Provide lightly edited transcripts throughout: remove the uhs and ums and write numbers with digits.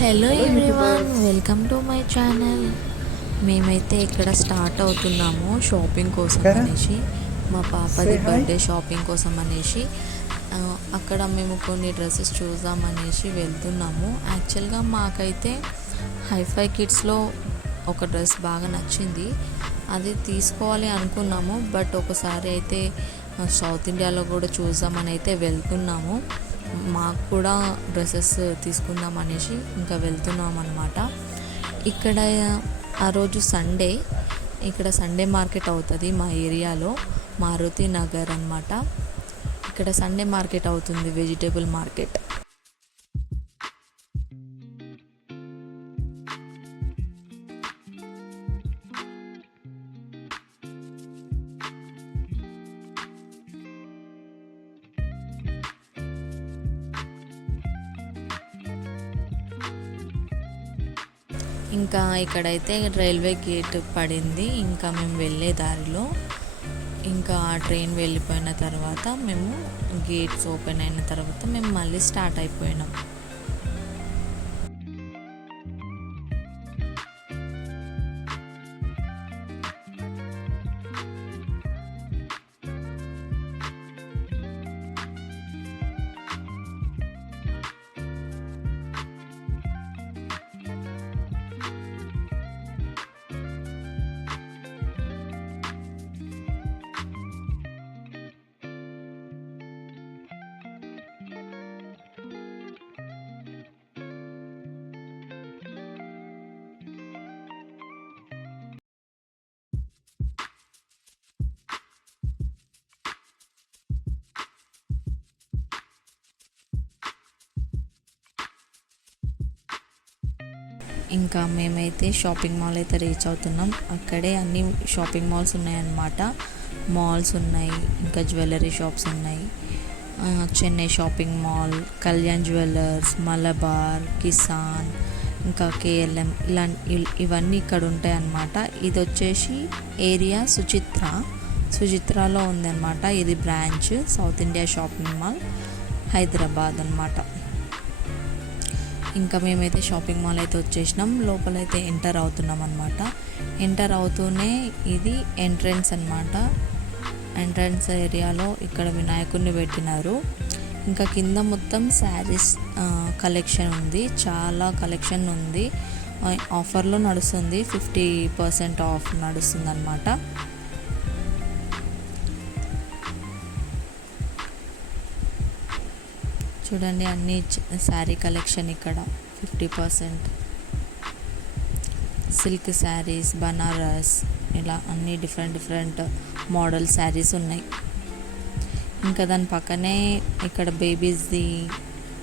Hello hello everyone, YouTubers. Welcome to my channel. మేమైతే ఇక్కడ start అవుతున్నాము షాపింగ్ కోసం కరా అనేసి, మా సే పాపది హాయ్. బర్త్డే షాపింగ్ కోసం అనేసి. అక్కడ మేము కొన్ని డ్రెస్సెస్ చూద్దామనేసి వెళ్తున్నాము. యాక్చువల్గా మాకైతే హైఫై కిడ్స్లో ఒక డ్రెస్ బాగా నచ్చింది, అది తీసుకోవాలి అనుకున్నాము. బట్ ఒకసారి అయితే సౌత్ ఇండియాలో కూడా చూద్దామని అయితే వెళ్తున్నాము. మాకు కూడా డ్రెస్సెస్ తీసుకుందాం అనేసి ఇంకా వెళ్తున్నాం అన్నమాట. ఇక్కడ ఆ రోజు సండే, ఇక్కడ సండే మార్కెట్ అవుతుంది మా ఏరియాలో, మారుతి నగర్ అన్నమాట. ఇక్కడ సండే మార్కెట్ అవుతుంది, వెజిటేబుల్ మార్కెట్. ఇంకా ఇక్కడైతే రైల్వే గేట్ పడింది. ఇంకా మేము వెళ్ళే దారిలో ఇంకా ఆ ట్రైన్ వెళ్ళిపోయిన తర్వాత మేము గేట్స్ ఓపెన్ అయిన తర్వాత మేము మళ్ళీ స్టార్ట్ అయిపోయినాం. ఇంకా మేమైతే షాపింగ్ మాల్ అయితే రీచ్ అవుతున్నాం. అక్కడే అన్ని షాపింగ్ మాల్స్ ఉన్నాయన్నమాట. మాల్స్ ఉన్నాయి, ఇంకా జ్యువెలరీ షాప్స్ ఉన్నాయి. Chennai shopping mall, Kalyan jewellers, Malabar, Kisan, ఇంకా కేఎల్ఎం, ఇవన్నీ ఇక్కడ ఉంటాయి అన్నమాట. ఇది వచ్చేసి ఏరియా సుచిత్రాలో ఉందన్నమాట. ఇది branch south India shopping mall, Hyderabad అన్నమాట. ఇంకా మేమైతే షాపింగ్ మాల్ అయితే వచ్చేసినాం. లోపలైతే ఎంటర్ అవుతున్నాం అనమాట. ఎంటర్ అవుతూనే ఇది ఎంట్రన్స్ అనమాట. ఎంట్రన్స్ ఏరియాలో ఇక్కడ వినాయకుడిని పెట్టినారు. ఇంకా కింద మొత్తం శారీస్ కలెక్షన్ ఉంది, చాలా కలెక్షన్ ఉంది. ఆఫర్లో నడుస్తుంది, 50% ఆఫ్ నడుస్తుంది అనమాట. చూడండి, అన్ని శారీ కలెక్షన్ ఇక్కడ 50%. సిల్క్ శారీస్, బనారస్, ఇలా అన్ని డిఫరెంట్ మోడల్ శారీస్ ఉన్నాయి. ఇంకా దాని పక్కనే ఇక్కడ బేబీస్ది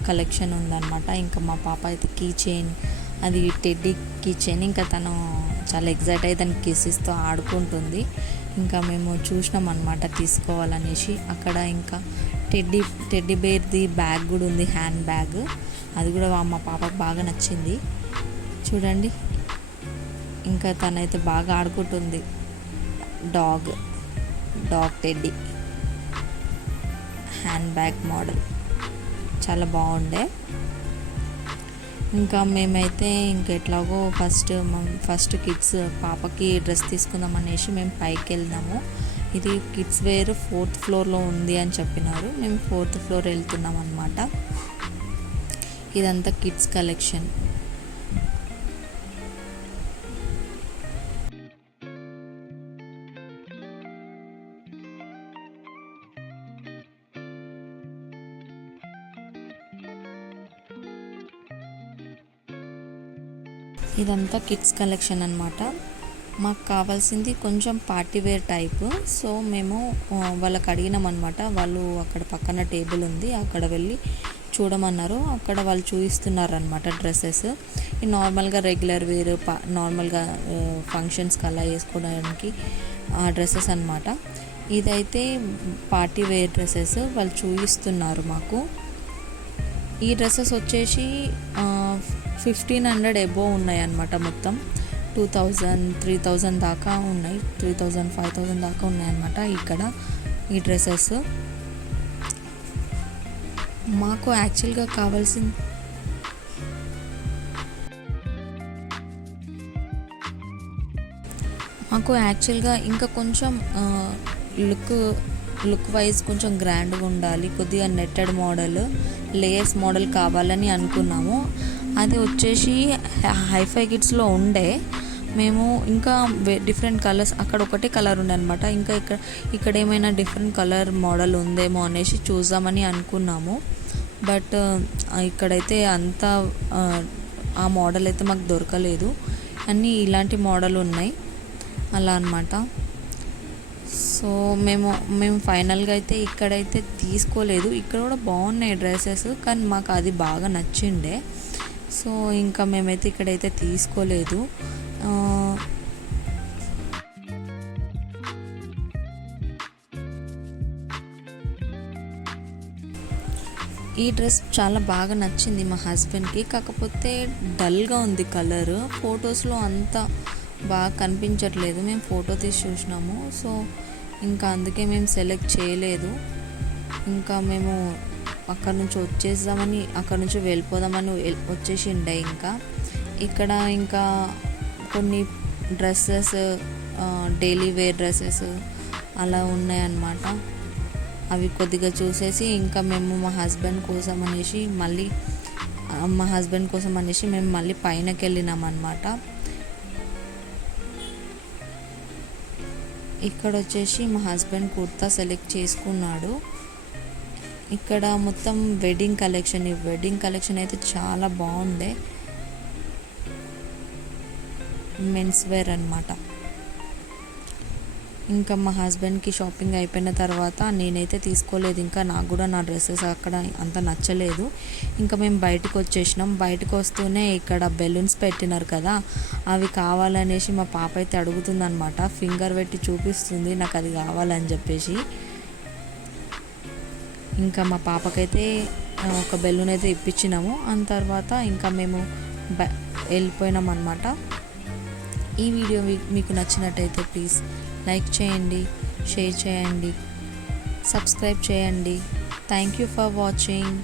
కలెక్షన్ ఉందన్నమాట. ఇంకా మా పాప అయితే కీ చైన్, అది టెడ్డీ కీ చైన్, ఇంకా తను చాలా ఎగ్జైట్ అయ్యి దానికి కిసిస్తూ ఆడుకుంటుంది. ఇంకా మేము చూసినాం అనమాట తీసుకోవాలనేసి. అక్కడ ఇంకా టెడ్డీ బేర్ది బ్యాగ్ కూడా ఉంది, హ్యాండ్ బ్యాగ్. అది కూడా మా పాపకు బాగా నచ్చింది. చూడండి, ఇంకా తనైతే బాగా ఆడుకుంటుంది. Dog teddy hand bag model చాలా బాగుండే. ఇంకా మేమైతే ఇంకెట్లాగో ఫస్ట్ కిడ్స్ పాపకి డ్రెస్ తీసుకుందాం అనేసి మేము పైకి వెళ్దాము. ఇది కిడ్స్ వేర్ 4th ఫ్లోర్లో ఉంది అని చెప్పినారు. మేము 4th ఫ్లోర్ వెళ్తున్నాం అన్నమాట. ఇదంతా కిడ్స్ కలెక్షన్. ఇదంతా కిడ్స్ కలెక్షన్ అనమాట. మాకు కావాల్సింది కొంచెం పార్టీ వేర్ టైప్. సో మేము వాళ్ళకి అడిగినాం అనమాట. వాళ్ళు అక్కడ పక్కన టేబుల్ ఉంది, అక్కడ వెళ్ళి చూడమన్నారు. అక్కడ వాళ్ళు చూపిస్తున్నారనమాట డ్రెస్సెస్. ఈ నార్మల్గా రెగ్యులర్ వేర్, నార్మల్గా ఫంక్షన్స్కి అలా వేసుకోవడానికి ఆ డ్రెస్సెస్ అనమాట. ఇదైతే పార్టీ వేర్ డ్రెస్సెస్ వాళ్ళు చూపిస్తున్నారు మాకు. ఈ డ్రెస్సెస్ వచ్చేసి 1500 ఎబో ఉన్నాయి అన్నమాట. మొత్తం 2000, 3000 దాకా ఉన్నాయి, 3000, 5000 దాకా ఉన్నాయన్నమాట ఇక్కడ ఈ డ్రెస్సెస్. మాకు యాక్చువల్గా కావాల్సిన మాకు యాక్చువల్గా ఇంకా కొంచెం లుక్ లుక్ వైజ్ కొంచెం గ్రాండ్గా ఉండాలి, కొద్దిగా నెట్టెడ్ మోడల్, లేయర్స్ మోడల్ కావాలని అనుకున్నాము. అది వచ్చేసి హైఫై కిడ్స్లో ఉండే. మేము ఇంకా డిఫరెంట్ కలర్స్, అక్కడ ఒకటే కలర్ ఉండే అనమాట. ఇంకా ఇక్కడ ఏమైనా డిఫరెంట్ కలర్ మోడల్ ఉందేమో అనేసి చూద్దామని అనుకున్నాము. బట్ ఇక్కడైతే అంత ఆ మోడల్ అయితే మాకు దొరకలేదు. అన్నీ ఇలాంటి మోడల్ ఉన్నాయి అలా అనమాట. సో మేము ఫైనల్గా అయితే ఇక్కడైతే తీసుకోలేదు. ఇక్కడ కూడా బాగున్నాయి డ్రెస్సెస్, కానీ మాకు అది బాగా నచ్చిండే. సో ఇంకా మేమైతే ఇక్కడైతే తీసుకోలేదు. ఈ డ్రెస్ చాలా బాగా నచ్చింది మా హస్బెండ్కి, కాకపోతే డల్గా ఉంది కలర్. ఫొటోస్లో అంత బాగా కనిపించట్లేదు. మేము ఫోటో తీసి చూసినాము, సో ఇంకా అందుకే మేము సెలెక్ట్ చేయలేదు. ఇంకా మేము అక్కడ నుంచి వచ్చేద్దామని, అక్కడ నుంచి వెళ్ళిపోదామని వచ్చేసిండే. ఇంకా ఇక్కడ ఇంకా కొన్ని డ్రెస్సెస్, డైలీ వేర్ డ్రెస్సెస్ అలా ఉన్నాయన్నమాట. అవి కొద్దిగా చూసేసి ఇంకా మేము మా హస్బెండ్ కోసం అనేసి మేము మళ్ళీ పైనకి వెళ్ళినామన్నమాట. ఇక్కడ వచ్చేసి మా హస్బెండ్ కుర్తా సెలెక్ట్ చేసుకున్నాడు. ఇక్కడ మొత్తం వెడ్డింగ్ కలెక్షన్, ఈ వెడ్డింగ్ కలెక్షన్ అయితే చాలా బాగుండే, మెన్స్ వేర్ అన్నమాట. ఇంకా మా హస్బెండ్కి షాపింగ్ అయిపోయిన తర్వాత నేనైతే తీసుకోలేదు. ఇంకా నాకు కూడా నా డ్రెస్సెస్ అక్కడ అంత నచ్చలేదు. ఇంకా మేము బయటకు వచ్చేసినాం. బయటకు వస్తూనే ఇక్కడ బెలూన్స్ పెట్టినారు కదా, అవి కావాలనేసి మా పాప అయితే అడుగుతుందన్నమాట. ఫింగర్ పెట్టి చూపిస్తుంది నాకు అది కావాలని చెప్పేసి. ఇంకా మా పాపకైతే ఒక బెలూన్ అయితే ఇప్పించినాము. ఆ తర్వాత ఇంకా మేము వెళ్ళిపోయినాం అన్నమాట. ఈ వీడియో మీకు నచ్చినట్టయితే ప్లీజ్ లైక్ చేయండి, షేర్ చేయండి, సబ్స్క్రైబ్ చేయండి. Thank you for watching.